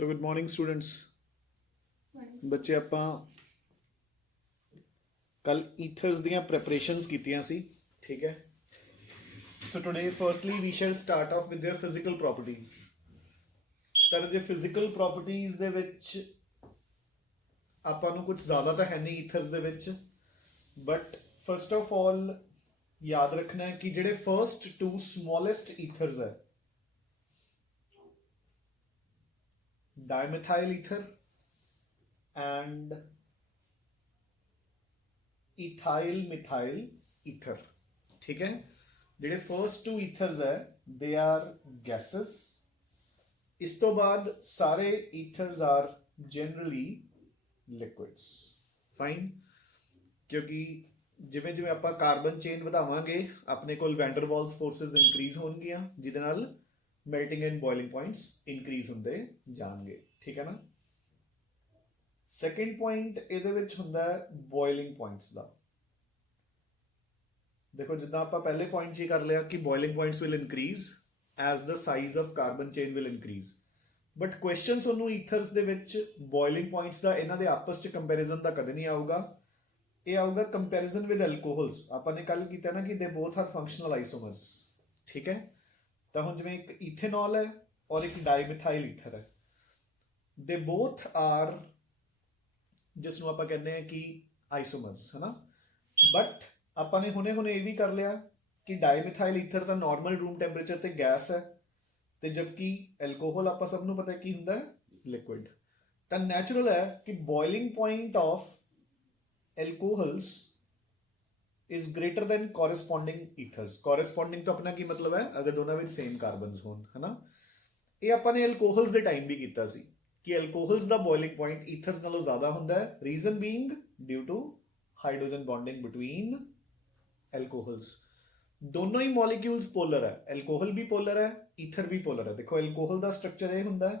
So good morning students. ਬੱਚੇ ਆਪਾਂ ਕੱਲ ਈਥਰਸ ਦੀਆਂ ਪ੍ਰੈਪਰੇਸ਼ਨਸ ਕੀਤੀਆਂ ਸੀ, ਠੀਕ ਹੈ। So today firstly we shall start off with their physical properties. ਤਾਂ ਜੇ ਫਿਜ਼ੀਕਲ ਪ੍ਰੋਪਰਟੀਜ਼ ਦੇ ਵਿੱਚ ਆਪਾਂ ਨੂੰ ਕੁਝ ਜ਼ਿਆਦਾ ਤਾਂ ਹੈ ਨਹੀਂ ਈਥਰਸ ਦੇ ਵਿੱਚ, ਬਟ ਫਸਟ ਆਫ ਆਲ ਯਾਦ ਰੱਖਣਾ ਹੈ ਕਿ ਜਿਹੜੇ ਫਰਸਟ ਟੂ ਸਮੋਲੈਸਟ ਈਥਰਸ ਹੈ, dimethyl ether and ethyl methyl ether, ठीक है। ਜਿਹੜੇ फर्स्ट टू ईथर्स है they are gases। ਇਸ ਤੋਂ ਬਾਅਦ ਸਾਰੇ ਈਥਰਸ ਆਰ ਜਨਰਲੀ ਲਿਕੁਇਡਸ। ਫਾਈਨ, ਕਿਉਂਕਿ ਜਿਵੇਂ ਜਿਵੇਂ ਆਪਾਂ ਕਾਰਬਨ ਚੇਨ ਵਧਾਵਾਂਗੇ ਆਪਣੇ ਕੋਲ ਵੈਂਡਰ ਵਾਲਸ ਫੋਰਸਿਸ ਇਨਕਰੀਜ਼ ਹੋਣਗੀਆਂ, ਜਿਹਦੇ ਨਾਲ melting and boiling points increase ਹੁੰਦੇ ਜਾਣਗੇ, ਠੀਕ ਹੈ ਨਾ। ਸੈਕੰਡ ਪੁਆਇੰਟ ਇਹਦੇ ਵਿੱਚ ਹੁੰਦਾ ਹੈ boiling points ਦਾ। ਦੇਖੋ ਜਿੱਦਾਂ ਆਪਾਂ ਪਹਿਲੇ ਪੁਆਇੰਟ 'ਚ ਹੀ ਕਰ ਲਿਆ ਕਿ boiling points will increase as the size of carbon chain will increase, but question ਤੁਹਾਨੂੰ ਈਥਰਸ ਦੇ ਵਿੱਚ boiling points ਦਾ ਇਹਨਾਂ ਦੇ ਆਪਸ 'ਚ ਕੰਪੈਰੀਜ਼ਨ ਦਾ ਕਦੇ ਨਹੀਂ ਆਊਗਾ। ਇਹ ਆਊਗਾ ਕੰਪੈਰੀਜ਼ਨ ਵਿਦ ਐਲਕੋਹਲਸ। ਆਪਾਂ ਨੇ ਕੱਲ ਕੀਤਾ ਨਾ ਕਿ ਦੇ ਬੋਥ ਆਰ ਫੰਕਸ਼ਨਲ ਆਈਸੋਮਰਸ, ਠੀਕ ਹੈ। ਤਾਂ ਹੁਣ ਜਿਵੇਂ ਇੱਕ ਈਥੇਨॉल ਹੈ ਔਰ ਇੱਕ ਡਾਈਮਿਥਾਈਲ ਈਥਰ ਹੈ, ਦੇ ਬੋਥ ਆਰ ਜਿਸ ਨੂੰ ਆਪਾਂ ਕਹਿੰਦੇ ਹਾਂ ਕਿ ਆਈਸੋਮਰਸ, ਹੈ ਨਾ। ਬਟ ਆਪਾਂ ਨੇ ਹੁਣੇ ਇਹ ਵੀ ਕਰ ਲਿਆ ਕਿ ਡਾਈਮਿਥਾਈਲ ਈਥਰ ਤਾਂ ਨਾਰਮਲ ਰੂਮ ਟੈਂਪਰੇਚਰ ਤੇ ਗੈਸ ਹੈ, ਤੇ ਜਦਕਿ ਐਲਕੋਹਲ ਆਪਾਂ ਸਭ ਨੂੰ ਪਤਾ ਕੀ ਹੁੰਦਾ ਹੈ, ਲਿਕੁਇਡ। ਤਾਂ ਨੈਚੁਰਲ ਹੈ ਕਿ boiling point of alcohols is greater than corresponding ethers। corresponding तो अपना की मतलब है अगर दोनों ਵਿੱਚ same carbons ਹੋਣ, ਹੈ ਨਾ। ਇਹ ਆਪਾਂ ਨੇ alcohols ਦੇ ਟਾਈਮ ਵੀ ਕੀਤਾ ਸੀ ਕਿ alcohols ਦਾ boiling point ethers ਨਾਲੋਂ ਜ਼ਿਆਦਾ ਹੁੰਦਾ ਹੈ, reason being due to hydrogen bonding between alcohols। ਦੋਨੋਂ ਹੀ molecules polar ਹੈ, alcohol ਵੀ polar ਹੈ, ether ਵੀ polar ਹੈ। ਦੇਖੋ alcohol ਦਾ structure ਇਹ ਹੁੰਦਾ ਹੈ,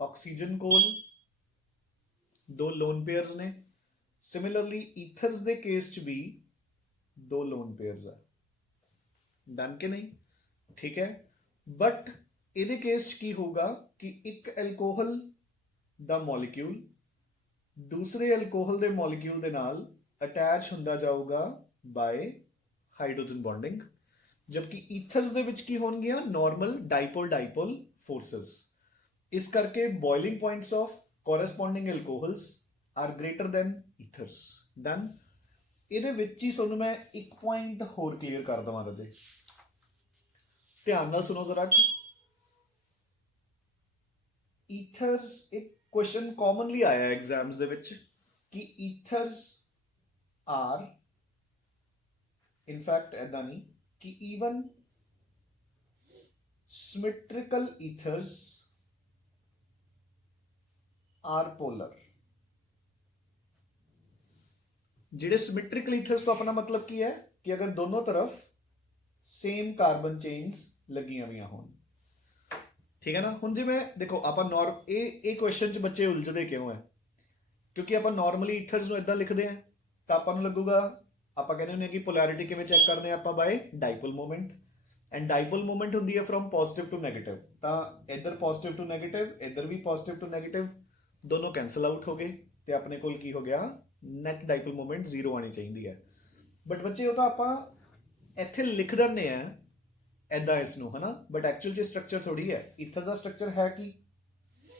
oxygen ਕੋਲ ਦੋ ਲੋਨ ਪੇਅਰਸ ਨੇ। ਸਿਮਿਲਰਲੀ ਈਥਰਸ ਦੇ ਕੇਸ 'ਚ ਵੀ ਦੋ ਲੋਨ ਪੇਅਰਸ ਆ। ਡਨ ਕਿ ਨਹੀਂ, ਠੀਕ ਹੈ। ਬਟ ਇਹਦੇ ਕੇਸ 'ਚ ਕੀ ਹੋਊਗਾ ਕਿ ਇੱਕ ਐਲਕੋਹਲ ਦਾ ਮੋਲੀਕਿਊਲ ਦੂਸਰੇ ਐਲਕੋਹਲ ਦੇ ਮੋਲੀਕਿਊਲ ਦੇ ਨਾਲ ਅਟੈਚ ਹੁੰਦਾ ਜਾਊਗਾ ਬਾਏ ਹਾਈਡਰੋਜਨ ਬੌਂਡਿੰਗ, ਜਦਕਿ ਈਥਰਸ ਦੇ ਵਿੱਚ ਕੀ ਹੋਣਗੀਆਂ, ਨਾਰਮਲ ਡਾਈਪੋਲ ਫੋਰਸਸ। ਇਸ ਕਰਕੇ boiling points of corresponding alcohols are greater than ethers। done। ਇਹਦੇ ਵਿੱਚ ਹੀ ਤੁਹਾਨੂੰ ਮੈਂ ਇੱਕ ਪੁਆਇੰਟ ਹੋਰ ਕਲੀਅਰ ਕਰ ਦਵਾਂ ਰਾਜੇ, ਧਿਆਨ ਨਾਲ ਸੁਣੋ ਜ਼ਰਾ। ਈਥਰਸ ਇੱਕ ਕੁਐਸਚਨ ਕਾਮਨਲੀ ਆਇਆ ਐਗਜ਼ਾਮਸ ਦੇ ਵਿੱਚ ਕਿ ਈਥਰਸ ਆਰ ਇਨਫੈਕਟ ਐਦਾਂ ਨਹੀਂ ਕਿ ਈਵਨ ਸਿਮੈਟ੍ਰਿਕਲ ਈਥਰਸ आर पोलर। ਜਿਹੜੇ ਸਿਮੈਟ੍ਰਿਕਲ ਈਥਰਸ ਤੋਂ ਆਪਣਾ ਮਤਲਬ ਕੀ ਹੈ ਕਿ ਅਗਰ ਦੋਨੋਂ ਤਰਫ ਸੇਮ ਕਾਰਬਨ ਚੇਨਸ ਲੱਗੀਆਂ ਹੋਈਆਂ ਹੋਣ, ਠੀਕ ਹੈ ਨਾ। ਹੁਣ ਜਿਵੇਂ ਦੇਖੋ ਆਪਾਂ ਇਹ ਕੁਐਸਚਨ 'ਚ ਬੱਚੇ ਉਲਝਦੇ ਕਿਉਂ ਹੈ, ਕਿਉਂਕਿ ਆਪਾਂ ਨਾਰਮਲੀ ਈਥਰਸ ਨੂੰ ਇਦਾਂ ਲਿਖਦੇ ਆ ਤਾਂ ਆਪਾਂ ਨੂੰ ਲੱਗੂਗਾ, ਆਪਾਂ ਕਹਿੰਦੇ ਹੁੰਦੇ ਆ ਕਿ ਪੋਲੈਰਿਟੀ ਕਿਵੇਂ ਚੈੱਕ ਕਰਦੇ ਆ ਆਪਾਂ, ਬਾਏ ਡਾਈਪੋਲ ਮੂਵਮੈਂਟ। ਐਂਡ ਡਾਈਪੋਲ ਮੂਵਮੈਂਟ ਹੁੰਦੀ ਹੈ ਫਰੋਮ ਪੋਜ਼ਿਟਿਵ ਟੂ ਨੈਗੇਟਿਵ। ਤਾਂ ਇੱਧਰ ਪੋਜ਼ਿਟਿਵ ਟੂ ਨੈਗੇਟਿਵ, ਇੱਧਰ ਵੀ ਪੋਜ਼ਿਟਿਵ ਟੂ ਨੈਗੇਟਿਵ, ਦੋਨੋਂ ਕੈਂਸਲ ਆਊਟ ਹੋ ਗਏ ਤੇ ਆਪਣੇ ਕੋਲ ਕੀ ਹੋ ਗਿਆ, ਨੈਟ ਡਾਈਪੋਲ ਮੂਵਮੈਂਟ 0 ਆਣੀ ਚਾਹੀਦੀ ਹੈ। ਬਟ ਬੱਚੇ ਉਹ ਤਾਂ ਆਪਾਂ ਇੱਥੇ ਲਿਖ ਦਿੰਦੇ ਆ ਐਦਾਂ ਇਸ ਨੂੰ, ਹੈ ਨਾ। ਬਟ ਐਕਚੁਅਲ 'ਚ ਸਟਰਕਚਰ ਥੋੜੀ ਹੈ। ਈਥਰ ਦਾ ਸਟਰਕਚਰ ਹੈ ਕਿ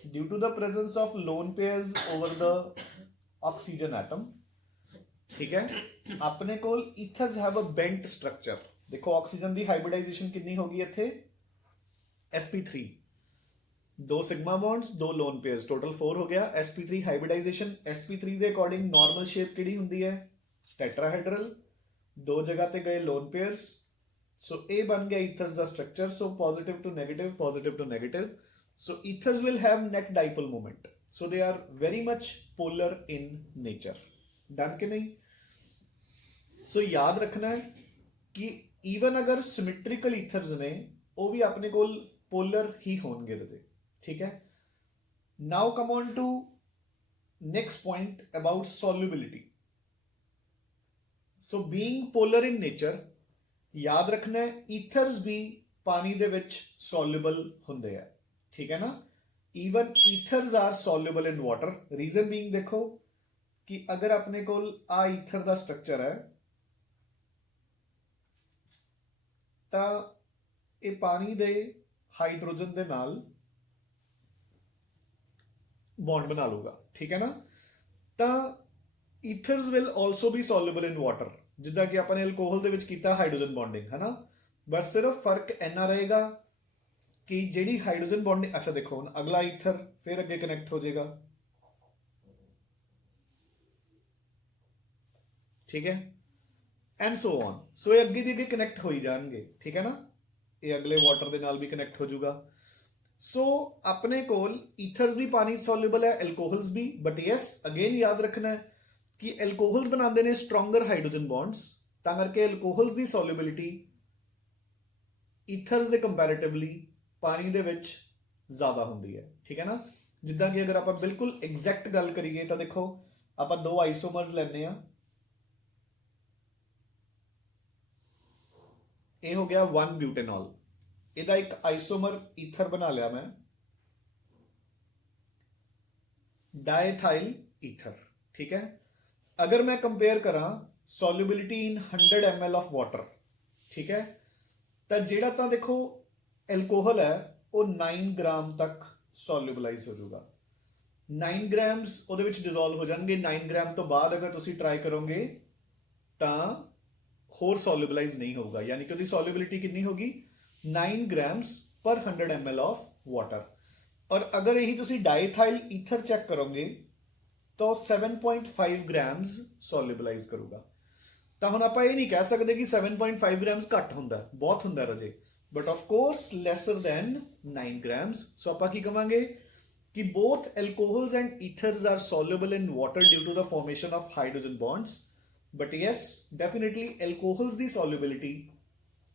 due to the presence of lone pairs over the oxygen atom, ਠੀਕ ਹੈ। ਆਪਣੇ ਕੋਲ ethers have a bent structure. ਦੇਖੋ ਆਕਸੀਜਨ ਦੀ ਹਾਈਬ੍ਰਿਡਾਈਜੇਸ਼ਨ ਕਿੰਨੀ ਹੋ ਗਈ ਇੱਥੇ, sp3, ਦੋ ਸਿਗਮਾ ਬੌਂਡਸ, ਦੋ ਲੋਨ ਪੇਅਰਸ, ਟੋਟਲ 4 ਹੋ ਗਿਆ। sp3 ਹਾਈਬ੍ਰਿਡਾਈਜੇਸ਼ਨ, sp3 ਦੇ ਅਕੋਰਡਿੰਗ ਨਾਰਮਲ ਸ਼ੇਪ ਕਿਹੜੀ ਹੁੰਦੀ ਹੈ, ਟੈਟਰਾਹਾਈਡਰਲ, ਦੋ ਜਗ੍ਹਾ ਤੇ ਗਏ ਲੋਨ ਪੇਅਰਸ। ਸੋ ਇਹ ਬਣ ਗਿਆ ਈਥਰਸ ਦਾ structure. So positive to negative, positive to negative. So ethers will have net dipole movement, so they are very much polar in nature. Done ਕਿ ਨਹੀਂ। ਸੋ ਯਾਦ ਰੱਖਣਾ ਹੈ ਕਿ ਈਵਨ ਅਗਰ ਸਿਮੈਟ੍ਰਿਕਲ ਈਥਰਸ ਨੇ ਉਹ ਵੀ ਆਪਣੇ ਕੋਲ ਪੋਲਰ ਹੀ ਹੋਣਗੇ ਰਾਜੇ, ठीक है। Now come on to next point about solubility। So being polar in nature, याद रखना है ईथर्स भी पानी दे विच soluble ਹੁੰਦੇ ਆ। ठीक है ना। Even ethers are soluble in water, reason being देखो कि अगर अपने को आ ईथर का स्ट्रक्चर है ਤਾਂ ਇਹ ਪਾਣੀ ਦੇ ਹਾਈਡਰੋਜਨ ਦੇ ਨਾਲ ਬੌਂਡ ਬਣਾ ਲੂਗਾ, ਠੀਕ ਹੈ ਨਾ। ਤਾਂ ethers will also be soluble in water, ਜਿੱਦਾਂ ਕਿ ਆਪਾਂ ਨੇ ਐਲਕੋਹਲ ਦੇ ਵਿੱਚ ਕੀਤਾ ਹਾਈਡਰੋਜਨ ਬੌਂਡਿੰਗ, ਹੈ ਨਾ। ਬਸ ਸਿਰਫ ਫਰਕ ਇੰਨਾ ਰਹੇਗਾ ਕਿ ਜਿਹੜੀ ਹਾਈਡਰੋਜਨ ਬੌਂਡਿੰਗ, ਅੱਛਾ ਦੇਖੋ ਹੁਣ ਅਗਲਾ ਈਥਰ ਫਿਰ ਅੱਗੇ ਕਨੈਕਟ ਹੋ ਜਾਏਗਾ, ਠੀਕ ਹੈ, ਐਂਡ ਸੋ ਔਨ। ਸੋ ਇਹ ਅੱਗੇ ਦੀ ਅੱਗੇ ਕਨੈਕਟ ਹੋਈ ਜਾਣਗੇ, ਠੀਕ ਹੈ ਨਾ। ਇਹ ਅਗਲੇ ਵਾਟਰ ਦੇ ਨਾਲ ਵੀ ਕਨੈਕਟ ਹੋ ਜਾਊਗਾ। ਸੋ ਆਪਣੇ ਕੋਲ ਈਥਰਸ ਵੀ ਪਾਣੀ ਸੋਲੂਬਲ ਹੈ, ਐਲਕੋਹਲਸ ਵੀ, ਬਟ ਯੈਸ ਅਗੇਨ ਯਾਦ ਰੱਖਣਾ ਹੈ ਕਿ ਐਲਕੋਹਲਸ ਬਣਾਉਂਦੇ ਨੇ ਸਟਰੋਂਗਰ ਹਾਈਡਰੋਜਨ ਬੌਂਡਸ, ਤਾਂ ਕਰਕੇ ਐਲਕੋਹਲਸ ਦੀ ਸੋਲੂਬਿਲਿਟੀ ਈਥਰਸ ਦੇ ਕੰਪੈਰੀਟਿਵਲੀ ਪਾਣੀ ਦੇ ਵਿੱਚ ਜ਼ਿਆਦਾ ਹੁੰਦੀ ਹੈ, ਠੀਕ ਹੈ ਨਾ। ਜਿੱਦਾਂ ਕਿ ਅਗਰ ਆਪਾਂ ਬਿਲਕੁਲ ਐਗਜ਼ੈਕਟ ਗੱਲ ਕਰੀਏ ਤਾਂ ਦੇਖੋ ਆਪਾਂ ਦੋ ਆਈਸੋਮਰਸ ਲੈਂਦੇ ਆ, ਇਹ ਹੋ ਗਿਆ 1 ਬਿਊਟੇਨॉल, ਇਹਦਾ ਇੱਕ ਆਈਸੋਮਰ ਈਥਰ ਬਣਾ ਲਿਆ ਮੈਂ, डाइथाइल ईथर, ठीक है। अगर मैं कंपेयर करा solubility in 100 ml of water, ठीक है, तो जेड़ा तो देखो एल्कोहल है वो 9 ग्राम तक सॉल्युबलाइज हो जाएगा, 9 ग्राम्स ਉਹਦੇ ਵਿੱਚ डिजोल्व हो जाएंगे। 9 ग्राम तो बाद अगर ਤੁਸੀਂ ट्राई करोगे तो होर सॉल्युबलाइज नहीं होगा, यानी कि ਉਹਦੀ सॉल्युबिलिटी कितनी होगी 9 ग्राम्स पर 100 ml ऑफ वाटर। और अगर यही तुसी डाइथाइल ईथर चेक करोगे तो 7.5 ग्राम्स सॉल्युबलाइज करूगा। तो हम आप ये नहीं कह सकते कि 7.5 ग्राम्स घट होंदा, बहुत होंदा रजे, but of course lesser than 9 grams. So आप की कहांगे कि both alcohols and ethers are soluble in water due to the formation of hydrogen bonds, but yes definitely alcohols की सॉल्युबिलिटी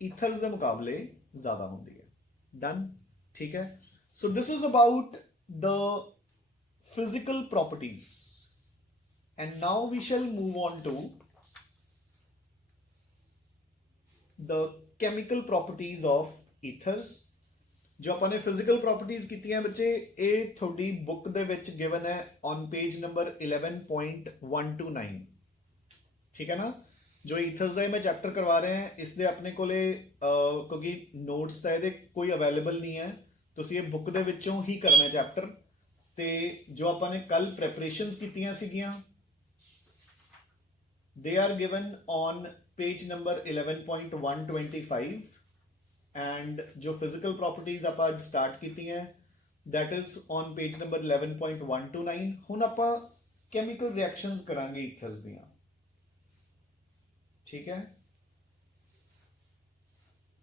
ईथर्स के मुकाबले ज्यादा होंदी है। डन, ठीक है। So this is about the physical properties, and now we shall move on to the chemical properties of ethers। जो अपने physical properties कीतियां बच्चे ये थोड़ी book दे विच given है on page number 11.129, ठीक है ना। जो ethers ਦਾ मैं चैप्टर करवा रहे हैं इसके अपने कोले क्योंकि notes ਤਾਂ ਇਹਦੇ कोई अवेलेबल नहीं है, ਤੁਸੀਂ ਇਹ ਬੁੱਕ ਦੇ ਵਿੱਚੋਂ ਹੀ ਕਰਨਾ ਚੈਪਟਰ। ਤੇ ਜੋ ਆਪਾਂ ਨੇ ਕੱਲ ਪ੍ਰੈਪਰੇਸ਼ਨਸ ਕੀਤੀਆਂ ਸੀਗੀਆਂ they are given on page number 11.125 and ਜੋ ਫਿਜ਼ੀਕਲ ਪ੍ਰੋਪਰਟੀਜ਼ ਆਪਾਂ ਅੱਜ ਸਟਾਰਟ ਕੀਤੀਆਂ that is on page number 11.129। ਹੁਣ ਆਪਾਂ ਕੈਮੀਕਲ ਰਿਐਕਸ਼ਨਸ ਕਰਾਂਗੇ ਈਥਰਸ ਦੀਆਂ, ਠੀਕ ਹੈ।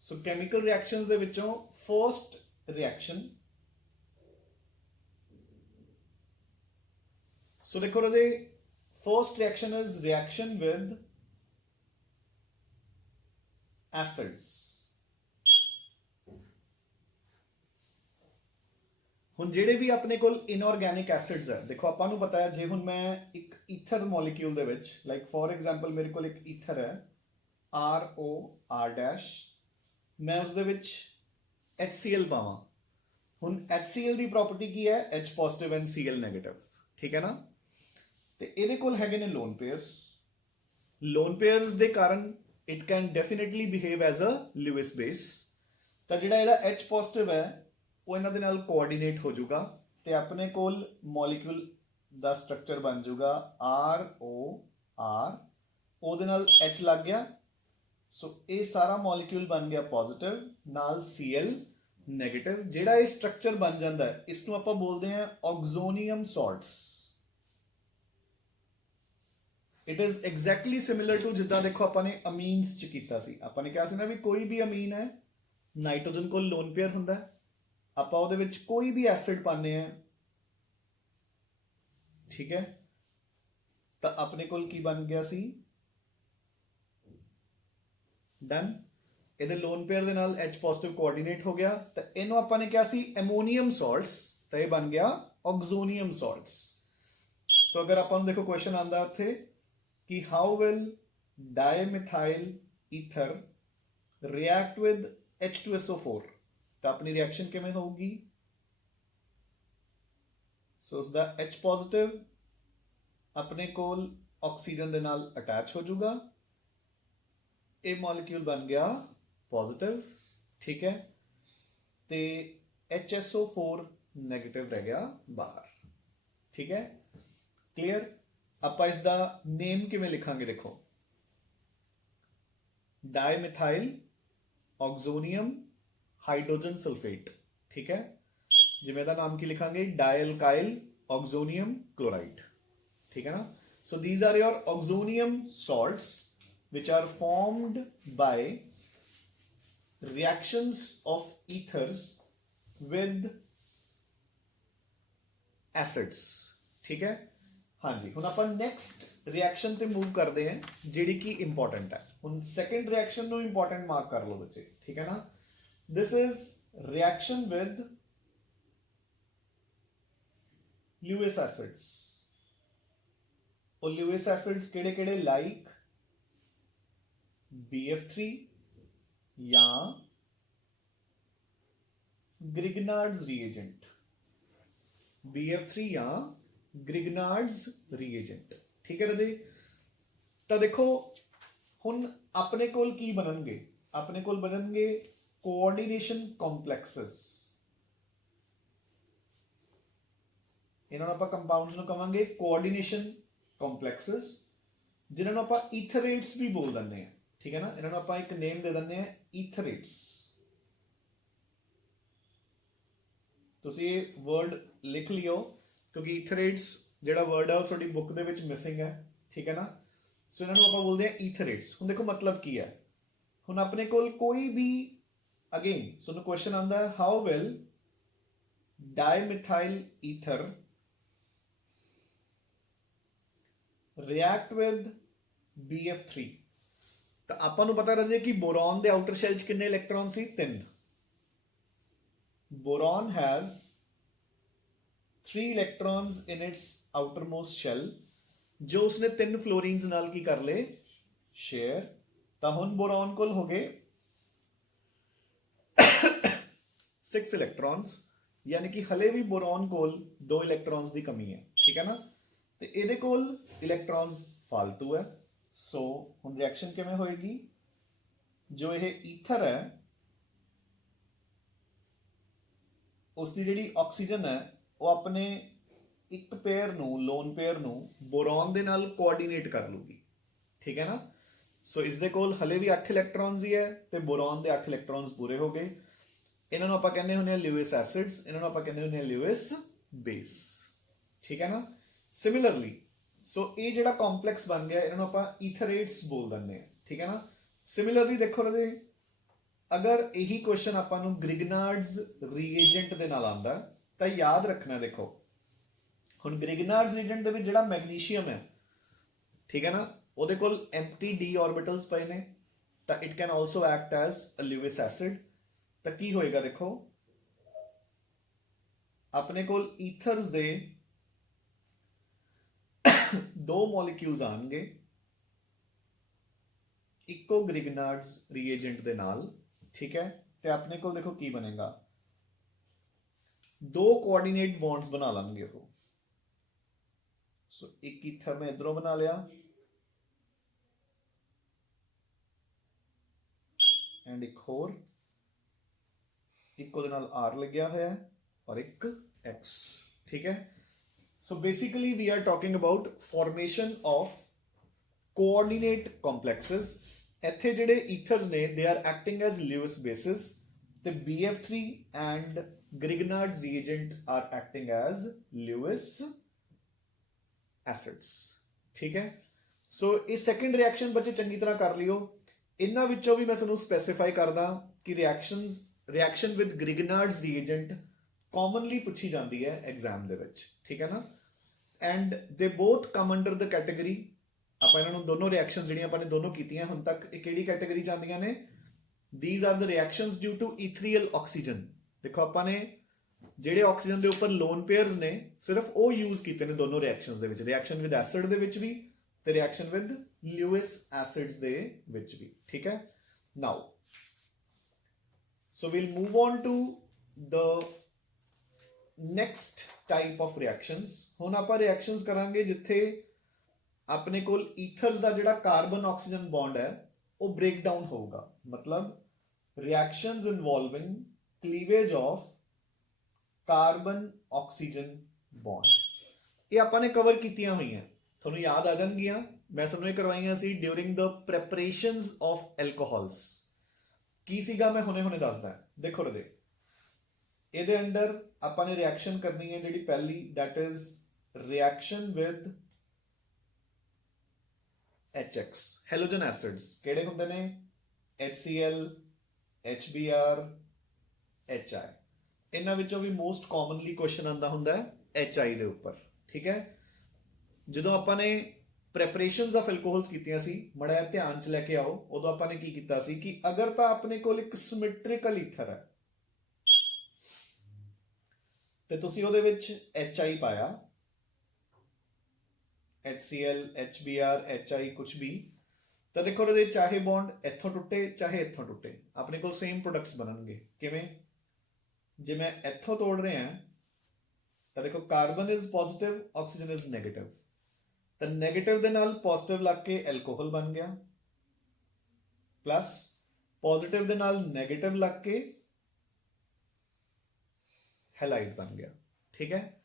ਸੋ ਕੈਮੀਕਲ ਰਿਐਕਸ਼ਨਸ ਦੇ ਵਿੱਚੋਂ ਫਰਸਟ reaction, so देखो the first reaction is reaction with acids। ਹੁਣ ਜਿਹੜੇ ਵੀ ਆਪਣੇ ਕੋਲ ਇਨਆਰਗੈਨਿਕ ਐਸਿਡਸ ਹੈ, ਦੇਖੋ ਆਪਾਂ ਨੂੰ ਪਤਾ ਹੈ ਜੇ ਹੁਣ ਮੈਂ ਇੱਕ ਈਥਰ ਮੋਲੀਕਿਊਲ ਦੇ ਵਿੱਚ ਲਾਈਕ ਫॉर ਐਗਜ਼ਾਮਪਲ ਮੇਰੇ ਕੋਲ ਇੱਕ ਈਥਰ ਹੈ ROR-, ਮੈਂ ਉਸ ਦੇ ਵਿੱਚ HCl ਪਾਵਾਂ। ਹੁਣ HCl ਦੀ ਪ੍ਰੋਪਰਟੀ ਕੀ ਹੈ H positive and Cl negative, ਠੀਕ ਹੈ ਨਾ। ਤੇ ਇਹਦੇ ਕੋਲ ਹੈਗੇ ਨੇ ਲੋਨ ਪੇਅਰਸ, ਲੋਨ ਪੇਅਰਸ ਦੇ ਕਾਰਨ it can definitely behave as a Lewis base. ਤਾਂ ਜਿਹੜਾ ਇਹਦਾ H ਪੋਜ਼ਿਟਿਵ ਹੈ ਉਹ ਇਹਨਾਂ ਦੇ ਨਾਲ ਕੋਆਰਡੀਨੇਟ ਹੋ ਜਾਊਗਾ ਤੇ ਆਪਣੇ ਕੋਲ ਮੋਲੀਕਿਊਲ ਦਾ ਸਟਰਕਚਰ ਬਣ ਜਾਊਗਾ ROR, ਉਹਦੇ ਨਾਲ H ਲੱਗ ਗਿਆ। ਸੋ ਇਹ ਸਾਰਾ ਮੋਲੀਕਿਊਲ ਬਣ ਗਿਆ ਪੋਜ਼ਿਟਿਵ ਨਾਲ Cl ਨੈਗੇਟਿਵ। ਜਿਹੜਾ ਇਹ ਸਟਰਕਚਰ ਬਣ ਜਾਂਦਾ ਹੈ ਇਸ ਨੂੰ ਆਪਾਂ ਬੋਲਦੇ ਹਾਂ oxonium salts. It is exactly similar to ਜਿੱਦਾਂ ਦੇਖੋ ਆਪਾਂ ਨੇ ਅਮੀਨਸ ਚ ਕੀਤਾ ਸੀ, ਆਪਾਂ ਨੇ ਕਿਹਾ ਸੀ ਨਾ ਵੀ ਕੋਈ ਵੀ ਅਮੀਨ ਹੈ ਨਾਈਟ੍ਰੋਜਨ ਕੋਲ ਲੋਨ ਪੇਅਰ ਹੁੰਦਾ, ਆਪਾਂ ਉਹਦੇ ਵਿੱਚ ਕੋਈ ਵੀ ਐਸਿਡ ਪਾਉਂਦੇ ਆ, ਠੀਕ ਹੈ, ਤਾਂ ਆਪਣੇ ਕੋਲ ਕੀ ਬਣ ਗਿਆ ਸੀ ਡਨ। ਇਹਦੇ ਲੋਨ ਪੇਅਰ ਦੇ ਨਾਲ H ਪੋਜ਼ਿਟਿਵ ਕੋਆਰਡੀਨੇਟ ਹੋ ਗਿਆ ਤਾਂ ਇਹਨੂੰ ਆਪਾਂ ਨੇ ਕਿਹਾ ਸੀ ਐਮੋਨੀਅਮ ਸਾਲਟਸ, ਤਾਂ ਇਹ ਬਣ ਗਿਆ ਆਕਜ਼ੋਨੀਅਮ ਸਾਲਟਸ। ਸੋ ਅਗਰ ਆਪਾਂ ਨੂੰ ਦੇਖੋ ਕੁਐਸਚਨ ਆਂਦਾ ਉੱਥੇ ਕਿ how will dimethyl ether react with H2SO4, ਤਾਂ ਆਪਣੀ ਰਿਐਕਸ਼ਨ ਕਿਵੇਂ ਹੋਊਗੀ ਸੋ ਉਸ ਦਾ H ਪੋਜ਼ਿਟਿਵ ਆਪਣੇ ਕੋਲ ਆਕਸੀਜਨ ਦੇ ਨਾਲ ਅਟੈਚ ਹੋ ਜਾਊਗਾ, ਇਹ ਮੋਲੀਕਿਊਲ ਬਣ ਗਿਆ ਪੋਜ਼ਿਟਿਵ, ਠੀਕ ਹੈ, ਤੇ HSO4 ਨੈਗੇਟਿਵ ਰਹਿ ਗਿਆ ਬਾਹਰ, ਠੀਕ ਹੈ, ਕਲੀਅਰ। ਆਪਾਂ ਇਸ ਦਾ ਨੇਮ ਕਿਵੇਂ ਲਿਖਾਂਗੇ, ਦੇਖੋ, ਡਾਈਮਿਥਾਈਲ ऑक्सोनियम हाइड्रोजन सल्फेट, ठीक है, जिमें दा नाम की लिखांगे डाइल्काइल ऑक्सोनियम क्लोराइड, ठीक है ना। So these are your oxonium salts which are formed by reactions of ethers with acids, ठीक है। हाँ जी, हुण आपां नेक्स्ट रिएक्शन ते मूव करते हैं जिहड़ी कि इंपॉर्टेंट है। हुण सेकंड रिएक्शन नूं इंपॉर्टेंट मार्क कर लो बच्चे, ठीक है ना। This is reaction with Lewis acids. और ल्यूइस एसिड्स केड़े केड़े, लाइक BF3 या ग्रिगनार्ड्स रिएजेंट, BF3 या ग्रिगनार्ड्स रिएजेंट, ठीक है राजे। तो देखो हुण अपने कोल की बननगे, अपने कोल बननगे कोऑर्डिनेशन कॉम्प्लेक्सेस। इन्हां नूं आपां कंपाउंड्स नूं कहांगे कोऑर्डिनेशन कॉम्प्लेक्सेस, जिन्हां नूं आपां ईथरेट्स भी बोल दिंदे हैं, ठीक है ना। इन्हां नूं आपां एक नेम दे दिंदे हैं ईथरेट्स। तुसीं ये वर्ड लिख लियो क्योंकि ईथरेट्स जिहड़ा वर्ड है उस बुक दे विच मिसिंग है, ठीक है ना। सो इन्हां नूं आपां बोलदे हैं ईथरेट्स। हुण देखो मतलब की है, हुण अपने कोल कोई भी, अगेन सुनो क्वेश्चन आंदा है, how will dimethyl ether react with BF3। तो आपां नूं पता रहे कि बोरॉन दे आउटर शैल च कितने इलेक्ट्रॉन सी, 3। Boron has 3 electrons in its outermost shell, जो उसने 3 फ्लोरीन्स नाल की कर ले शेयर। तो हुण बोरॉन कोल हो गए 6 इलेक्ट्रॉन्स, यानी कि हले भी बोरॉन कोल 2 इलेक्ट्रॉन्स की कमी है, ठीक है ना। तो इहदे कोल इलेक्ट्रॉन्स फालतू है। सो हुण रिएक्शन किवें होएगी, जो यह ईथर है उसकी जिहड़ी ऑक्सीजन है वो अपने एक पेयर नूं, लोन पेयर नूं बोरॉन दे नाल कोऑर्डिनेट कर लूगी, ठीक है ना। सो इस दे कोल हले भी 8 इलेक्ट्रॉन्स ही है, तो बोरॉन दे 8 इलेक्ट्रॉन्स पूरे हो गए। इन्हां नूं आपां कहंदे हुंदे आ ल्यूइस एसिड्स, इन्हां नूं आपां कहंदे हुंदे आ ल्यूइस बेस, ठीक है ना। सिमिलरली सो ये जिहड़ा कॉम्प्लेक्स बन गया, इन्हां नूं आपां ईथरेट्स बोल दिंदे आ, ठीक है ना। सिमिलरली देखो रहे, अगर यही क्वेश्चन आपां नूं ग्रिगनार्ड्स रीएजेंट दे नाल आंदा तां याद रखना, देखो हुण ग्रिगनार्ड्स रीएजेंट दे विच जिहड़ा मैग्नीशियम है, ठीक है ना, ਉਹਦੇ ਕੋਲ empty d orbitals ਪਏ ਨੇ, ਤਾਂ it can also act as a Lewis acid। ਤਾਂ ਕੀ ਹੋਏਗਾ, ਦੇਖੋ ਆਪਣੇ ਕੋਲ ਈਥਰਸ ਦੇ 2 ਮੋਲੀਕਿਊਲਸ ਆਣਗੇ ਇੱਕੋ ਗ੍ਰਿਗਨਾਰਡਸ ਰੀਏਜੈਂਟ ਦੇ ਨਾਲ, ठीक है। ਤੇ ਆਪਣੇ ਕੋਲ ਦੇਖੋ ਕੀ ਬਣੇਗਾ, 2 ਕੋਆਰਡੀਨੇਟ ਬੌਂਡਸ ਬਣਾ ਲਾਂਗੇ ਉਹ। ਸੋ ਇੱਕ ਈਥਰ ਮੈਂ ਇਧਰੋਂ ਬਣਾ ਲਿਆ एंड एक होर, एक नाल R लग्या होया है और एक X, ठीक है। So basically we are talking about formation of coordinate complexes. इत्थे जिहड़े ईथर्स ने they are acting as Lewis bases, ते BF3 and Grignard's reagent are acting as Lewis acids, ठीक है। सो ये सेकंड रिएक्शन बच्चे चंगी तरह कर लियो। इन्हां विचों भी मैं तुहानूं स्पैसीफाई करदा कि रिएक्शन विद ग्रिगनार्ड्स रिएजेंट कॉमनली पूछी जाती है एग्जाम दे विच, ठीक है ना। And they both come under the category, आपां इन्हां नूं दोनों रिएक्शनस जिहड़ियां आपां ने दोनों कीतियां हुण तक, इह किहड़ी कैटेगरी च आंदियां ने, these are the reactions due to ethereal oxygen. देखो आपां ने ਜਿਹੜੇ ਆਕਸੀਜਨ ਦੇ ਉੱਪਰ ਲੋਨ ਪੇਅਰਸ ਨੇ ਸਿਰਫ ਉਹ ਯੂਜ਼ ਕੀਤੇ ਨੇ ਦੋਨੋਂ ਰਿਐਕਸ਼ਨਸ ਦੇ ਵਿੱਚ, ਰਿਐਕਸ਼ਨ ਵਿਦ ਐਸਿਡ ਦੇ ਵਿੱਚ ਵੀ ਤੇ ਰਿਐਕਸ਼ਨ ਵਿਦ ल्यूइस एसिड्स दे विच भी, ठीक है। Now so we'll move on to the next type of reactions, ਹੁਣ ਆਪਾਂ ਰਿਐਕਸ਼ਨਸ ਕਰਾਂਗੇ ਜਿੱਥੇ ਆਪਣੇ ਕੋਲ ਈਥਰਸ ਦਾ ਜਿਹੜਾ ਕਾਰਬਨ ਆਕਸੀਜਨ ਬੌਂਡ ਹੈ ਉਹ ਬ੍ਰੇਕ ਡਾਊਨ ਹੋਊਗਾ, ਮਤਲਬ reactions involving cleavage of carbon oxygen bond. ਇਹ ਆਪਾਂ ਨੇ ਕਵਰ ਕੀਤੀਆਂ ਹੋਈਆਂ, ਤੁਹਾਨੂੰ ਯਾਦ ਆ ਜਾਣਗੀਆਂ। ਮੈਂ ਤੁਹਾਨੂੰ ਇਹ ਕਰਵਾਈਆਂ ਸੀ during the preparations of alcohols. ਕੀ ਸੀਗਾ ਮੈਂ ਹੁਣੇ ਦੱਸਦਾ। ਦੇਖੋ ਰਦੇ, ਇਹਦੇ ਅੰਡਰ ਆਪਾਂ ਨੇ ਰਿਐਕਸ਼ਨ ਕਰਨੀ ਹੈ ਜਿਹੜੀ ਪਹਿਲੀ, that is reaction with HX, halogen acids. ਕਿਹੜੇ ਹੁੰਦੇ ਨੇ? HCl, HBr, HI। ਇਹਨਾਂ ਵਿੱਚੋਂ ਵੀ ਮੋਸਟ ਕਾਮਨਲੀ ਕੁਐਸਚਨ ਆਉਂਦਾ ਹੁੰਦਾ ਹੈ HI ਦੇ ਉੱਪਰ, ਠੀਕ ਹੈ। ਜਦੋਂ ਆਪਾਂ ਨੇ ਪ੍ਰੈਪਰੇਸ਼ਨਸ ਆਫ ਐਲਕੋਹਲਸ ਕੀਤੀਆਂ ਸੀ, ਮੜਾ ਧਿਆਨ ਚ ਲੈ ਕੇ ਆਓ, ਉਦੋਂ ਆਪਾਂ ਨੇ ਕੀ ਕੀਤਾ ਸੀ ਕਿ ਅਗਰ ਤਾਂ ਆਪਣੇ ਕੋਲ ਇੱਕ ਸਿਮੈਟ੍ਰਿਕਲ ਈਥਰ ਹੈ ਤੇ ਤੁਸੀਂ ਉਹਦੇ ਵਿੱਚ HI ਪਾਇਆ, HCl, HBr, HI ਕੁਝ ਵੀ, ਤਾਂ ਦੇਖੋ ਉਹਦੇ ਚਾਹੇ ਬੌਂਡ ਇੱਥੋਂ ਟੁੱਟੇ ਚਾਹੇ ਇੱਥੋਂ ਟੁੱਟੇ, ਆਪਣੇ ਕੋਲ ਸੇਮ ਪ੍ਰੋਡਕਟਸ ਬਣਨਗੇ। ਕਿਵੇਂ? ਜੇ ਮੈਂ ਇੱਥੋਂ ਤੋੜ ਰਿਹਾ ਤਾਂ ਦੇਖੋ carbon is positive, oxygen is negative, ਤਾਂ ਨੈਗੇਟਿਵ ਦੇ ਨਾਲ ਪੋਜ਼ਿਟਿਵ ਲੱਗ ਕੇ ਐਲਕੋਹਲ ਬਣ ਗਿਆ, ਪਲੱਸ ਪੋਜ਼ਿਟਿਵ ਦੇ ਨਾਲ ਨੈਗੇਟਿਵ ਲੱਗ ਕੇ ਹੈਲਾਈਡ ਬਣ ਗਿਆ, ਠੀਕ ਹੈ।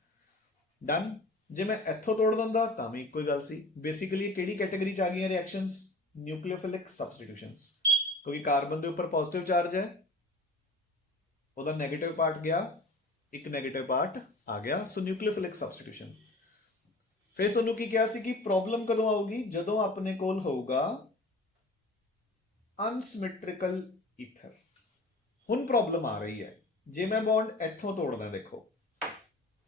ਡਨ। ਜੇ ਮੈਂ ਇੱਥੋਂ ਤੋੜ ਦਿੰਦਾ ਤਾਂ ਵੀ ਇੱਕੋ ਹੀ ਗੱਲ ਸੀ। ਬੇਸਿਕਲੀ ਕਿਹੜੀ ਕੈਟਾਗਰੀ ਚ ਆ ਗਈਆਂ ਰਿਐਕਸ਼ਨਸ? ਨਿਊਕਲੀਓਫਿਲਿਕ ਸਬਸਟੀਟਿਊਸ਼ਨਸ, ਕਿਉਂਕਿ ਕਾਰਬਨ ਦੇ ਉੱਪਰ ਪੋਜ਼ਿਟਿਵ ਚਾਰਜ ਹੈ, ਉਹਦਾ ਨੈਗੇਟਿਵ ਪਾਰਟ ਗਿਆ, ਇੱਕ ਨੈਗੇਟਿਵ ਪਾਰਟ ਆ ਗਿਆ, ਸੋ ਨਿਊਕਲੀਓਫਿਲਿਕ ਸਬਸਟੀਟਿਊਸ਼ਨ। ਫਿਰ ਤੁਹਾਨੂੰ ਕੀ ਕਿਹਾ ਸੀ ਕਿ ਪ੍ਰੋਬਲਮ ਕਦੋਂ ਆਊਗੀ? ਜਦੋਂ ਆਪਣੇ ਕੋਲ ਹੋਊਗਾ ਅਨਸਿਮੈਟ੍ਰਿਕਲ ਈਥਰ। ਹੁਣ ਪ੍ਰੋਬਲਮ ਆ ਰਹੀ ਹੈ, ਜੇ ਮੈਂ ਬੌਂਡ ਇੱਥੋਂ ਤੋੜਦਾ ਦੇਖੋ,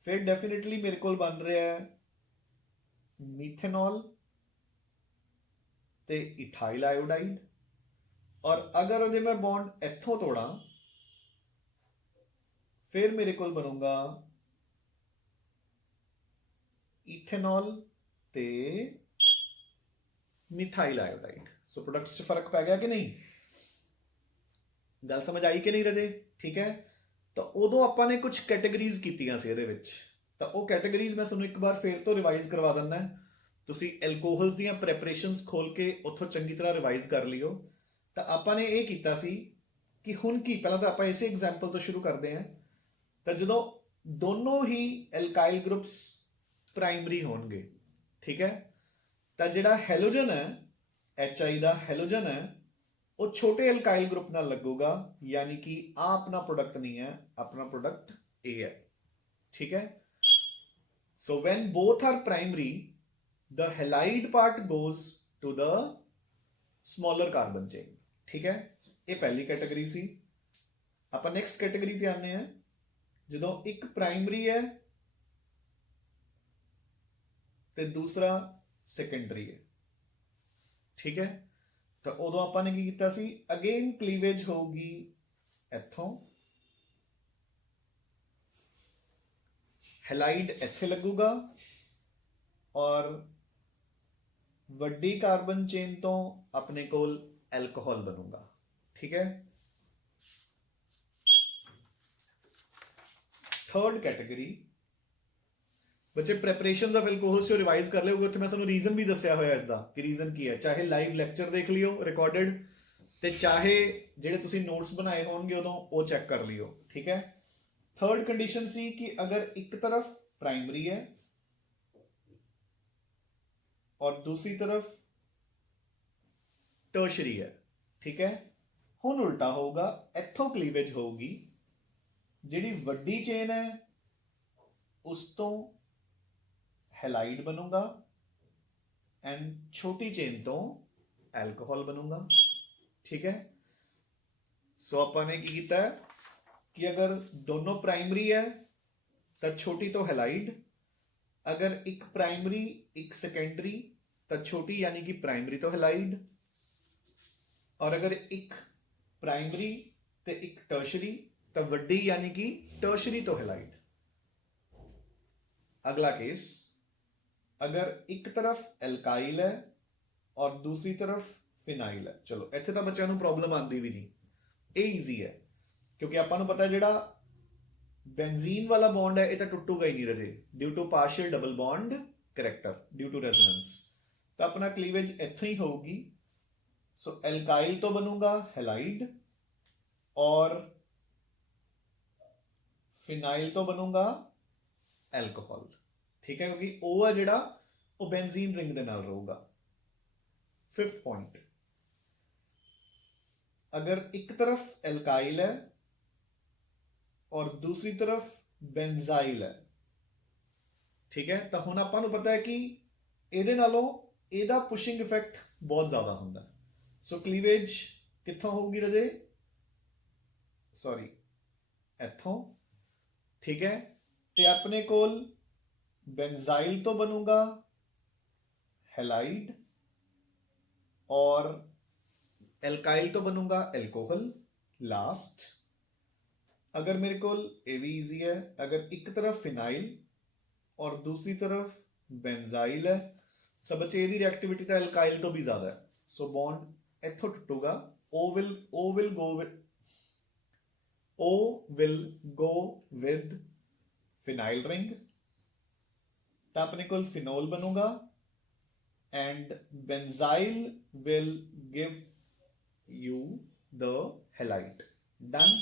ਫਿਰ ਡੈਫੀਨਿਟਲੀ ਮੇਰੇ ਕੋਲ ਬਣ ਰਿਹਾ ਹੈ ਮੀਥੇਨॉल ਤੇ ਇਥਾਈਲ ਆਇਓਡਾਈਡ, ਔਰ ਅਗਰ ਜੇ ਮੈਂ ਬੌਂਡ ਇੱਥੋਂ ਤੋੜਾਂ ਫਿਰ ਮੇਰੇ ਕੋਲ ਬਣੂਗਾ इथेनॉल ਤੇ ਮਿਥਾਈਲ ਆਇਓਡਾਈਡ। ਸੋ ਪ੍ਰੋਡਕਟਸ 'ਚ ਫਰਕ ਪੈ ਗਿਆ ਕਿ ਨਹੀਂ? ਗੱਲ ਸਮਝ ਆਈ ਕਿ ਨਹੀਂ ਰਜੇ? ਠੀਕ ਹੈ। ਤਾਂ ਉਦੋਂ ਆਪਾਂ ਨੇ ਕੁਝ ਕੈਟਾਗਰੀਜ਼ ਕੀਤੀਆਂ ਸੀ ਇਹਦੇ ਵਿੱਚ, ਤਾਂ ਉਹ ਕੈਟਾਗਰੀਜ਼ ਮੈਂ ਤੁਹਾਨੂੰ ਇੱਕ ਵਾਰ ਫੇਰ ਤੋਂ ਰਿਵਾਈਜ਼ ਕਰਵਾ ਦਿੰਦਾ। ਤੁਸੀਂ ਐਲਕੋਹਲਸ ਦੀਆਂ ਪ੍ਰੈਪਰੇਸ਼ਨਸ ਖੋਲ ਕੇ ਉੱਥੋਂ ਚੰਗੀ ਤਰ੍ਹਾਂ ਰਿਵਾਈਜ਼ ਕਰ ਲਿਓ। ਤਾਂ ਆਪਾਂ ਨੇ ਇਹ ਕੀਤਾ ਸੀ ਕਿ ਹੁਣ ਕੀ, ਪਹਿਲਾਂ ਤਾਂ ਆਪਾਂ ਇਸੇ ਐਗਜ਼ਾਮਪਲ ਤੋਂ ਸ਼ੁਰੂ ਕਰਦੇ ਹਾਂ। ਤਾਂ ਜਦੋਂ ਦੋਨੋਂ ਹੀ ਐਲਕਾਈਲ ਗਰੁੱਪਸ ਪ੍ਰਾਇਮਰੀ ਹੋਣਗੇ, ਠੀਕ ਹੈ, ਤਾਂ ਜਿਹੜਾ ਹੈਲੋਜਨ ਹੈ, HI ਦਾ ਹੈਲੋਜਨ ਹੈ, ਉਹ ਛੋਟੇ ਐਲਕਾਈਲ ਗਰੁੱਪ ਨਾਲ ਲੱਗੂਗਾ, ਯਾਨੀ ਕਿ ਆ ਆਪਣਾ ਪ੍ਰੋਡਕਟ ਨਹੀਂ ਹੈ, ਆਪਣਾ ਪ੍ਰੋਡਕਟ ਇਹ ਹੈ, ਠੀਕ ਹੈ। So when both are primary, the halide part goes to the smaller carbon chain, ਠੀਕ ਹੈ। ਇਹ ਪਹਿਲੀ ਕੈਟਾਗਰੀ ਸੀ। ਆਪਾਂ ਨੈਕਸਟ ਕੈਟਾਗਰੀ ਤੇ ਆਨੇ ਆ, ਜਦੋਂ ਇੱਕ ਪ੍ਰਾਇਮਰੀ ਹੈ ਤੇ ਦੂਸਰਾ ਸੈਕੰਡਰੀ ਹੈ, ਠੀਕ ਹੈ। ਤਾਂ ਉਦੋਂ ਆਪਾਂ ਨੇ ਕੀ ਕੀਤਾ ਸੀ, ਅਗੇਨ ਕਲੀਵੇਜ ਹੋਊਗੀ ਇੱਥੋਂ, ਹੈਲਾਈਡ ਇੱਥੇ ਲੱਗੂਗਾ, ਔਰ ਵੱਡੀ ਕਾਰਬਨ ਚੇਨ ਤੋਂ ਆਪਣੇ ਕੋਲ ਐਲਕੋਹਲ ਬਣੂਗਾ, ਠੀਕ ਹੈ। ਥਰਡ ਕੈਟਾਗਰੀ ਬੱਚੇ ਪ੍ਰੈਪਰੇਸ਼ਨਸ ਆਫ ਐਲਕੋਹਲਸ ਤੋਂ ਰਿਵਾਈਜ਼ ਕਰ ਲਿਓ। ਉੱਥੇ ਮੈਂ ਤੁਹਾਨੂੰ ਰੀਜ਼ਨ ਵੀ ਦੱਸਿਆ ਹੋਇਆ ਇਸ ਦਾ ਕਿ ਰੀਜ਼ਨ ਕੀ ਹੈ, ਚਾਹੇ ਲਾਈਵ ਲੈਕਚਰ ਦੇਖ ਲਿਓ ਰਿਕਾਰਡਡ, ਤੇ ਚਾਹੇ ਜਿਹੜੇ ਤੁਸੀਂ ਨੋਟਸ ਬਣਾਏ ਹੋਣਗੇ ਉਦੋਂ ਉਹ ਚੈੱਕ ਕਰ ਲਿਓ, ਠੀਕ ਹੈ। ਥਰਡ ਕੰਡੀਸ਼ਨ ਸੀ ਕਿ ਅਗਰ ਇੱਕ ਤਰਫ ਪ੍ਰਾਇਮਰੀ ਹੈ और दूसरी तरफ टर्शरी है, ठीक है। हुण उल्टा होगा, इत्थों क्लीवेज होगी, जिहड़ी वड्डी चेन है उस तो हैलाइड बनूंगा एंड छोटी चेन तो एल्कोहल बनूंगा, ठीक है। सो आपां ने की कीता है कि अगर दोनों प्राइमरी है तो छोटी तो हैलाइड, अगर एक प्राइमरी एक सेकेंडरी तो छोटी यानी कि प्राइमरी तो हैलाइड, और अगर एक प्राइमरी तो एक टर्शरी तो वड्डी यानी कि टर्शरी तो हैलाइड। अगला केस, अगर एक तरफ एल्काइल है और दूसरी तरफ फिनाइल है, चलो इत्थे तो बच्चों को प्रॉब्लम आती भी नहीं, ये ईजी है क्योंकि आपां नूं पता है जिहड़ा ਬੈਂਜ਼ੀਨ ਵਾਲਾ ਬੌਂਡ ਹੈ ਇਹ ਤਾਂ ਟੁੱਟੂਗਾ ਹੀ ਨਹੀਂ ਰਜੇ, due to partial double bond character, due to resonance. ਤਾਂ ਆਪਣਾ ਕਲੀਵੇਜ ਇੱਥੋਂ ਹੀ ਹੋਊਗੀ। ਸੋ ਐਲਕਾਈਲ ਤੋਂ ਬਣੂਗਾ ਹੈਲਾਈਡ ਔਰ ਫਿਨਾइल ਤੋਂ ਬਣੂਗਾ ਐਲਕੋਹਲ। ਠੀਕ ਹੈ, ਕਿਉਂਕਿ ਉਹ ਹੈ ਜਿਹੜਾ ਉਹ ਬੈਂਜ਼ੀਨ ਰਿੰਗ ਦੇ ਨਾਲ ਰਹੂਗਾ। 5th पॉइंट, अगर एक तरफ एल्काइल है और दूसरी तरफ बेंजाइल है, ठीक है, तो हुण आपां नूं पता है कि ਇਹਦੇ ਨਾਲੋਂ ਇਹਦਾ ਪੁਸ਼ਿੰਗ ਇਫੈਕਟ ਬਹੁਤ ਜ਼ਿਆਦਾ ਹੁੰਦਾ। ਸੋ ਕਲੀਵੇਜ ਕਿੱਥੋਂ ਹੋਊਗੀ ਰਜੇ? ਸੌਰੀ, ਇੱਥੋਂ। ਠੀਕ ਹੈ, ਤੇ ਆਪਣੇ ਕੋਲ ਬੈਂਜ਼ਾਈਲ ਤੋਂ ਬਣੂਗਾ ਹੈਲਾਈਡ और एल्काइल तो बनूंगा एल्कोहल लास्ट। अगर मेरे को ये भी ईजी है, अगर एक तरफ फिनाइल और दूसरी तरफ बेंजाइल है, सब बच्चे यदि रिएक्टिविटी तो एल्काइल तो भी ज्यादा है। सो बॉन्ड इथों टूटूगा, O will go with phenyl ring, तो अपने को फिनोल बनूंगा and benzyl will give you the halide। done।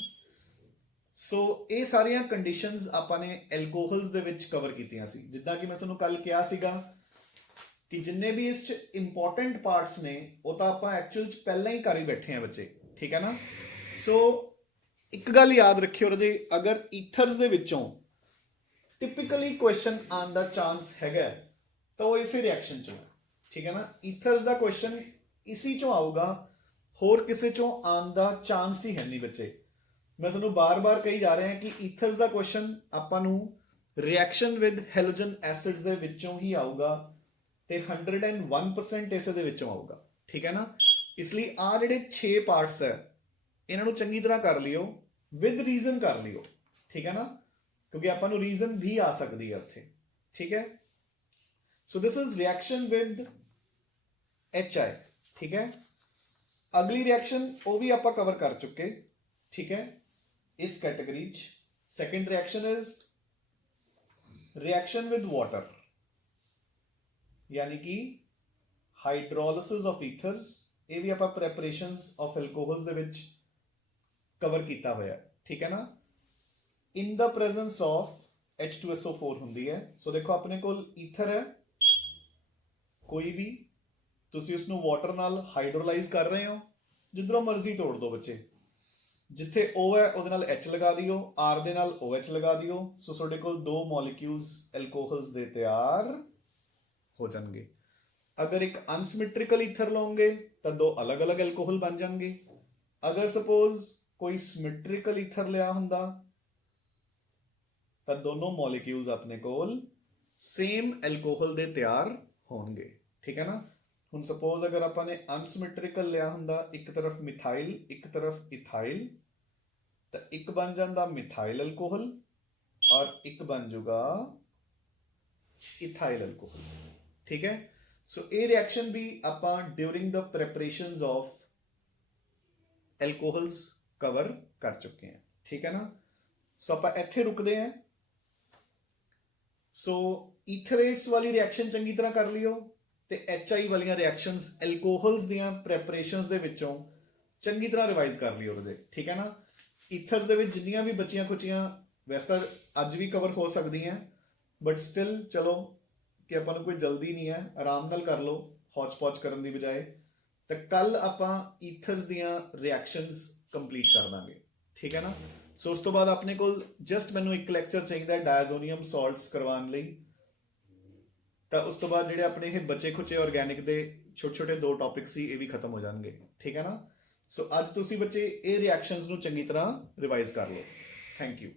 so ਇਹ ਸਾਰੀਆਂ ਕੰਡੀਸ਼ਨਸ ਆਪਾਂ ਨੇ ਐਲਕੋਹਲਸ ਦੇ ਵਿੱਚ ਕਵਰ ਕੀਤੀਆਂ ਸੀ। ਜਿੱਦਾਂ ਕਿ ਮੈਂ ਤੁਹਾਨੂੰ ਕੱਲ ਕਿਹਾ ਸੀਗਾ ਕਿ ਜਿੰਨੇ ਵੀ ਇਸ ਚ ਇੰਪੋਰਟੈਂਟ ਪਾਰਟਸ ਨੇ ਉਹ ਤਾਂ ਆਪਾਂ ਐਕਚੁਅਲ ਚ ਪਹਿਲਾਂ ਹੀ ਕਰ ਹੀ ਬੈਠੇ ਆ ਬੱਚੇ, ਠੀਕ ਹੈ ਨਾ। ਸੋ ਇੱਕ ਗੱਲ ਯਾਦ ਰੱਖਿਓ ਰਾਜੇ, ਅਗਰ ਈਥਰਸ ਦੇ ਵਿੱਚੋਂ ਟਿਪੀਕਲੀ ਕੁਐਸਚਨ ਆਉਣ ਦਾ ਚਾਂਸ ਹੈਗਾ ਤਾਂ ਉਹ ਇਸੇ ਰਿਐਕਸ਼ਨ ਚੋਂ, ठीक है ना। ईथर्स का क्वेश्चन इसी चो आऊगा, होर किसी चो आने का चांस ही है नहीं बच्चे। मैं तुहानूं बार बार कही जा रहा है कि ईथर्स का क्वेश्चन आपां नूं रिएक्शन विद हैलोजन एसिड्स दे विचों ही आऊगा ते 101% इस दे विचों आऊगा, ठीक है ना। इसलिए आ जिहड़े 6 पार्ट्स है इन्हां नूं चंगी तरह कर लियो, विद रीजन कर लियो, ठीक है ना, क्योंकि आपां नूं रीजन भी आ सकती है उत्थे, ठीक है। So this is reaction with HI, ठीक है। अगली रिएक्शन वो भी आप कवर कर चुके, ठीक है, इस category. Second reaction is reaction with water, यानी कि हाइड्रोलिसिस ऑफ ईथर्स। ये भी आप preparations of alcohols they which cover किया हुआ है, ठीक है ना। In the presence of H2SO4 हुंदी है। सो देखो अपने को ईथर है कोई भी, ਤੁਸੀਂ ਉਸ ਨੂੰ ਵਾਟਰ ਨਾਲ ਹਾਈਡਰੋਲਾਈਜ਼ ਕਰ ਰਹੇ ਹੋ, ਜਿੱਧਰੋਂ ਮਰਜ਼ੀ ਤੋੜ ਦਿਓ ਬੱਚੇ। ਜਿੱਥੇ O ਹੈ ਉਹਦੇ ਨਾਲ H ਲਗਾ ਦਿਓ, R ਦੇ ਨਾਲ OH ਲਗਾ ਦਿਓ। ਸੋ ਤੁਹਾਡੇ ਕੋਲ 2 ਮੋਲੀਕਿਊਲਸ ਐਲਕੋਹਲਸ ਦੇ ਤਿਆਰ ਹੋ ਜਾਣਗੇ। ਅਗਰ ਇੱਕ ਅਨਸਿਮੈਟ੍ਰਿਕਲ ਈਥਰ ਲਓਗੇ ਤਾਂ 2 ਅਲੱਗ-ਅਲੱਗ ਐਲਕੋਹਲ ਬਣ ਜਾਣਗੇ। ਅਗਰ ਸਪੋਜ਼ ਕੋਈ ਸਿਮੈਟ੍ਰਿਕਲ ਈਥਰ ਲਿਆ ਹੁੰਦਾ ਤਾਂ ਦੋਨੋਂ ਮੋਲੀਕਿਊਲਸ ਆਪਣੇ ਕੋਲ ਸੇਮ ਐਲਕੋਹਲ ਦੇ ਤਿਆਰ ਹੋਣਗੇ, ਠੀਕ ਹੈ ਨਾ। ਹੁਣ ਸਪੋਜ਼ ਅਗਰ ਆਪਾਂ ਨੇ ਅਨਸਿਮੈਟ੍ਰਿਕਲ ਲਿਆ ਹੁੰਦਾ, ਇੱਕ ਤਰਫ ਮਿਥਾਈਲ ਇੱਕ ਤਰਫ ਇਥਾਈਲ, ਤਾਂ ਇੱਕ ਬਣ ਜਾਂਦਾ ਮਿਥਾਈਲ ਐਲਕੋਹਲ ਔਰ ਇੱਕ ਬਣ ਜਾਊਗਾ ਇਥਾਈਲ ਐਲਕੋਹਲ, ਠੀਕ ਹੈ। ਸੋ ਇਹ ਰਿਐਕਸ਼ਨ ਵੀ ਆਪਾਂ during the preparations of alcohols cover ਕਰ ਚੁੱਕੇ ਹਾਂ, ਠੀਕ ਹੈ ਨਾ। ਸੋ ਆਪਾਂ ਇੱਥੇ ਰੁਕਦੇ ਹਾਂ। ਸੋ ਈਥਰੇਟਸ ਵਾਲੀ ਰਿਐਕਸ਼ਨ ਚੰਗੀ ਤਰ੍ਹਾਂ ਕਰ ਲਿਓ ਤੇ HI ਵਾਲੀਆਂ ਰਿਐਕਸ਼ਨਸ ਐਲਕੋਹਲਸ ਦੀਆਂ ਪ੍ਰੈਪਰੇਸ਼ਨਸ ਦੇ ਵਿੱਚੋਂ ਚੰਗੀ ਤਰ੍ਹਾਂ ਰਿਵਾਈਜ਼ ਕਰ ਲਿਓ ਉਹਦੇ, ਠੀਕ ਹੈ ਨਾ। ਈਥਰਸ ਦੇ ਵਿੱਚ ਜਿੰਨੀਆਂ ਵੀ ਬਚੀਆਂ ਖੁਚੀਆਂ ਵੈਸੇ ਤਾਂ ਅੱਜ ਵੀ ਕਵਰ ਹੋ ਸਕਦੀਆਂ, ਬਟ ਸਟਿਲ ਚਲੋ ਕਿ ਆਪਾਂ ਨੂੰ ਕੋਈ ਜਲਦੀ ਨਹੀਂ ਹੈ, ਆਰਾਮ ਨਾਲ ਕਰ ਲਓ ਹੌਚ ਪੌਚ ਕਰਨ ਦੀ ਬਜਾਏ। ਤਾਂ ਕੱਲ ਆਪਾਂ ਈਥਰਸ ਦੀਆਂ ਰਿਐਕਸ਼ਨਸ ਕੰਪਲੀਟ ਕਰ ਦਾਂਗੇ, ਠੀਕ ਹੈ ਨਾ। ਸੋ ਉਸ ਤੋਂ ਬਾਅਦ ਆਪਣੇ ਕੋਲ ਜਸਟ ਮੈਨੂੰ ਇੱਕ ਲੈਕਚਰ ਚਾਹੀਦਾ ਹੈ ਡਾਇਜ਼ੋਨੀਅਮ ਸਾਲਟਸ ਕਰਵਾਉਣ ਲਈ। ਤਾਂ ਉਸ ਤੋਂ ਬਾਅਦ ਜਿਹੜੇ ਆਪਣੇ ਇਹ ਬਚੇ ਖੁਚੇ ਆਰਗੈਨਿਕ ਦੇ ਛੋਟੇ ਛੋਟੇ 2 ਟੌਪਿਕ ਸੀ ਇਹ ਵੀ ਖਤਮ ਹੋ ਜਾਣਗੇ, ਠੀਕ ਹੈ ਨਾ। ਸੋ ਅੱਜ ਤੁਸੀਂ ਬੱਚੇ ਇਹ ਰਿਐਕਸ਼ਨਸ ਨੂੰ ਚੰਗੀ ਤਰ੍ਹਾਂ ਰਿਵਾਈਜ਼ ਕਰ ਲਓ। Thank you.